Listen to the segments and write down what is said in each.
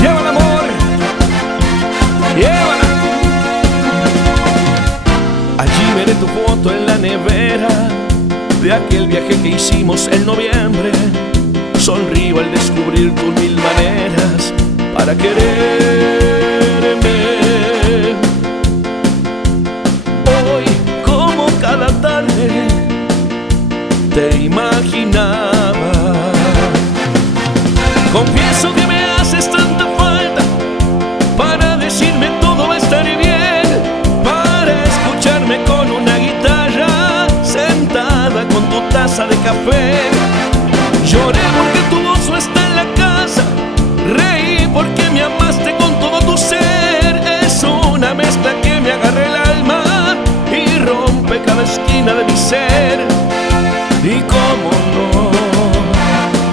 Llévala, amor, llévala. Allí veré tu foto en la nevera de aquel viaje que hicimos en noviembre. Sonrío al descubrir tus mil maneras para quererme. Hoy, como cada tarde, te imaginaba. Confieso que me haces tanta falta para decirme todo va a estar bien, para escucharme con una guitarra sentada con tu taza de café. Lloré porque tu voz no está en la casa, reí porque me amaste con todo tu ser. Es una mezcla que me agarra el alma y rompe cada esquina de mi ser. Y cómo no,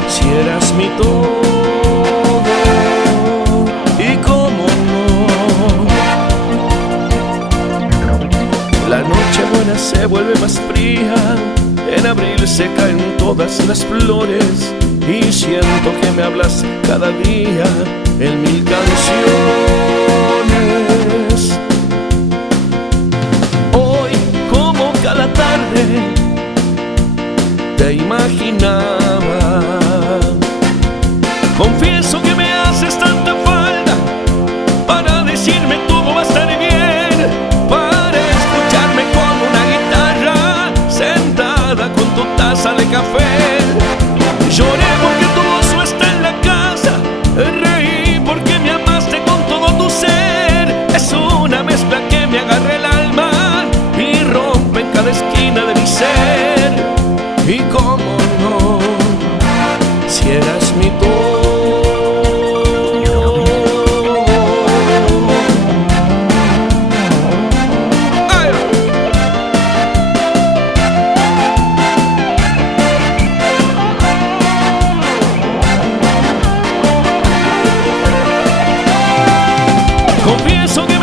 si eras mi todo. Y cómo no, la noche buena se vuelve más fría. En abril se caen todas las flores y siento que me hablas cada día en mil canciones. Hoy, como cada tarde, te imaginaba. Confieso que me haces tanta falta para decirme todo va a estar bien, para escucharme con una guitarra sentada con tu taza de café. Lloré porque tu voz no está en la casa, reí porque me amaste con todo tu ser. Es una mezcla que me agarra el alma y rompe en cada esquina de mi ser. Y cómo no, si eras mi todo. ¡Ay! Confieso que